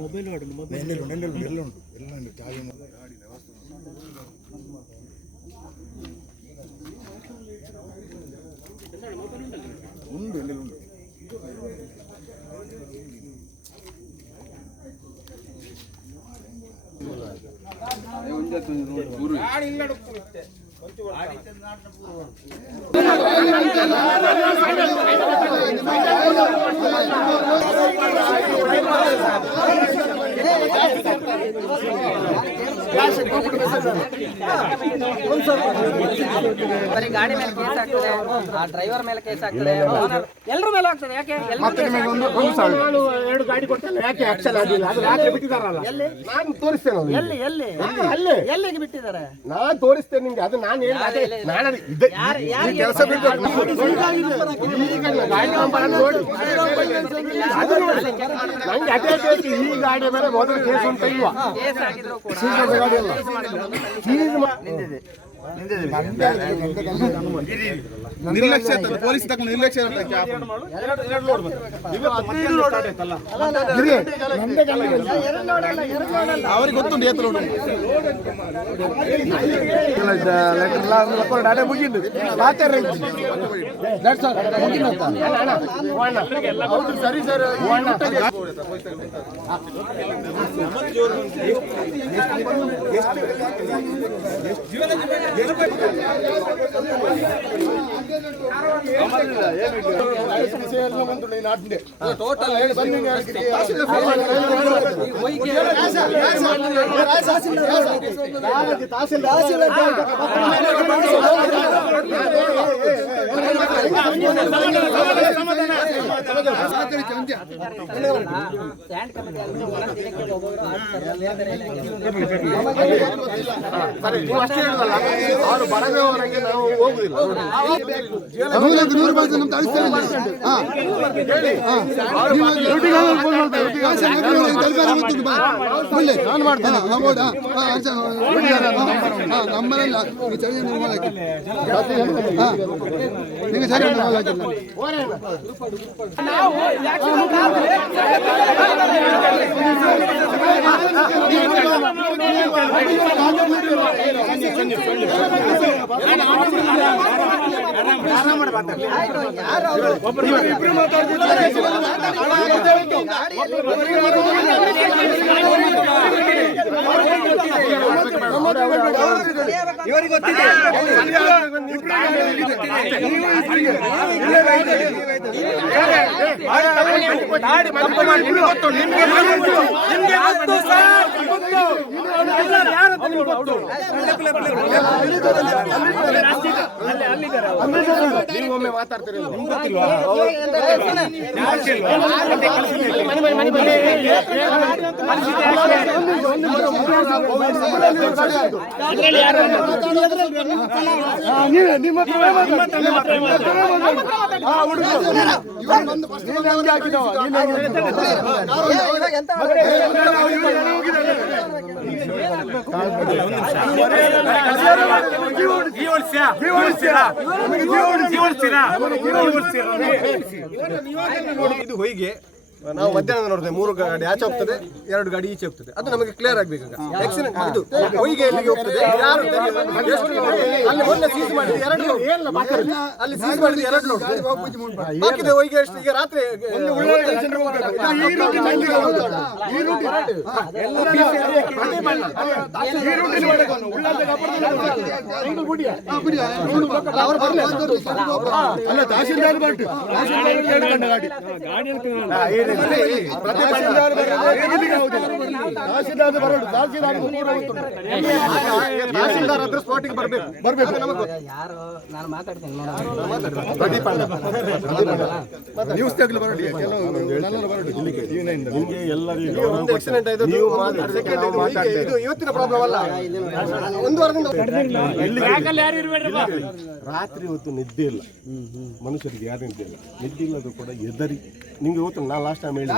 Mobile ಉಂಟು ಎಲ್ಲೆಲ್ಲುಂಟು ಬರೀ ಗಾಡಿ ಮೇಲೆ ಕೇಸ್ ಆಗ್ತದೆ, ಆ ಡ್ರೈವರ್ ಮೇಲೆ ಕೇಸ್ ಆಗ್ತದೆ, ಎಲ್ಲರ ಮೇಲೆ ಆಗ್ತದೆ. ಯಾಕೆ ಎರಡು ಗಾಡಿ ಕೊಟ್ಟಲ್ಲ, ಯಾಕೆ ಆಕ್ಷನ್ ಆಗಿಲ್ಲ? ಅದು ರಾತ್ರಿ ಬಿಟ್ಟಿದಾರಲ್ಲ, ನಾನು ತೋರಿಸ್ತೇನೆ. ಎಲ್ಲಿಗೆ ಬಿಟ್ಟಿದ್ದಾರೆ? ನಾನು ತೋರಿಸ್ತೇನೆ ನಿಮ್ಗೆ. ಅದು ನಾನು ಹೇಳಿದೆ, ಕೆಲಸ ಬಿಟ್ಟು ಗಾಡಿ ನಂಬರ್ ನೋಡಿ ನಂಗೆ ಅದೇ ಬೇಕು. ಈ ಗಾಡಿ ಮೇಲೆ ಮೊದಲು ಕೇಸ್ ಉಂಟ ಇಲ್ವಾ? ಕೇಸ್ ಆಗಿದ್ರು ಕೂಡ ನಿರ್ಲಕ್ಷ್ಯ ಪೊಲೀಸ್ ತಕ್ಕ ನಿರ್ಲಕ್ಷ್ಯ ಅವ್ರಿಗೆ ಗೊತ್ತುಂಟು ಏತ ರೋಡ್ ಡಾಟಾ ಮುಗಿಂದು ಸರಿ ಸರ್. ಅವರು ಬರಬೇಕವರೆಗೆ ನಾವು ಹೋಗುದಿಲ್ಲ. ನಾನು ಮಾಡ್ತೇನೆ ನಮ್ಮನೆಲ್ಲ ನೀವು ಸರಿ ಇವರಿಗೆ ಗೊತ್ತಿದೆ. ನೀವು ಒಮ್ಮೆ ಮಾತಾಡ್ತೀರಿ ಇದು ಹೊಯ್ಗೆ ನಾವು ಮಧ್ಯಾಹ್ನ ನೋಡಿದೆ 3 ಗಾಡಿ ಆಚೆ ಹೋಗ್ತದೆ, 2 ಗಾಡಿ ಈಚೆ ಹೋಗ್ತದೆ. ಅದು ನಮಗೆ ಕ್ಲಿಯರ್ ಆಗ್ಬೇಕು. ಆಕ್ಸಿಡೆಂಟ್ ಇದು ಹೊಯ್ಗೆ ಎಲ್ಲಿಗೆ ಹೋಗ್ತದೆ, ಯಾರು ಅಲ್ಲಿ ಮೊನ್ನೆ ಸೀಸ್ ಮಾಡಿದ 2 ಲೋಡ್, ಅಲ್ಲಿ ಸೀಸ್ ಮಾಡಿದ 2 ಲೋಡ್ ಬಾಕಿದೆ ಹೊಯ್ಗೆ ಎಷ್ಟು. ಈಗ ರಾತ್ರಿ ಅಲ್ಲ ತಹಶೀಲ್ದಾರ್ ಗಾಡಿ ತಹಶೀಲ್ದಾರ್ ಹತ್ರ ಸ್ಪಾಟಿಗೆ ಬರ್ಬೇಕು. ಯಾರು ನಾನು ಮಾತಾಡ್ತೇನೆ. ನ್ಯೂಸ್ ತಗಲು ಬರೋಡಿ, ಒಂದು ಆಕ್ಸಿಡೆಂಟ್ ಆಯ್ತು. ಇವತ್ತಿನ ಪ್ರಾಬ್ಲಮ್ ಅಲ್ಲ, 1 ವಾರದಿಂದ. ರಾತ್ರಿ ಹೊತ್ತು ನಿದ್ದೆ ಇಲ್ಲ ಮನುಷ್ಯರಿಗೆ, ಯಾರು ನಿದ್ದೆ ಇಲ್ಲ. ನಿದ್ದೆ ಇಲ್ಲದು ಕೂಡ ಎದರಿ ನಿಮ್ಗೆ ಗೊತ್ತು ನಾನು ಲಾಸ್ಟ್ ಟೈಮ್ ಹೇಳಿದ್ದೆ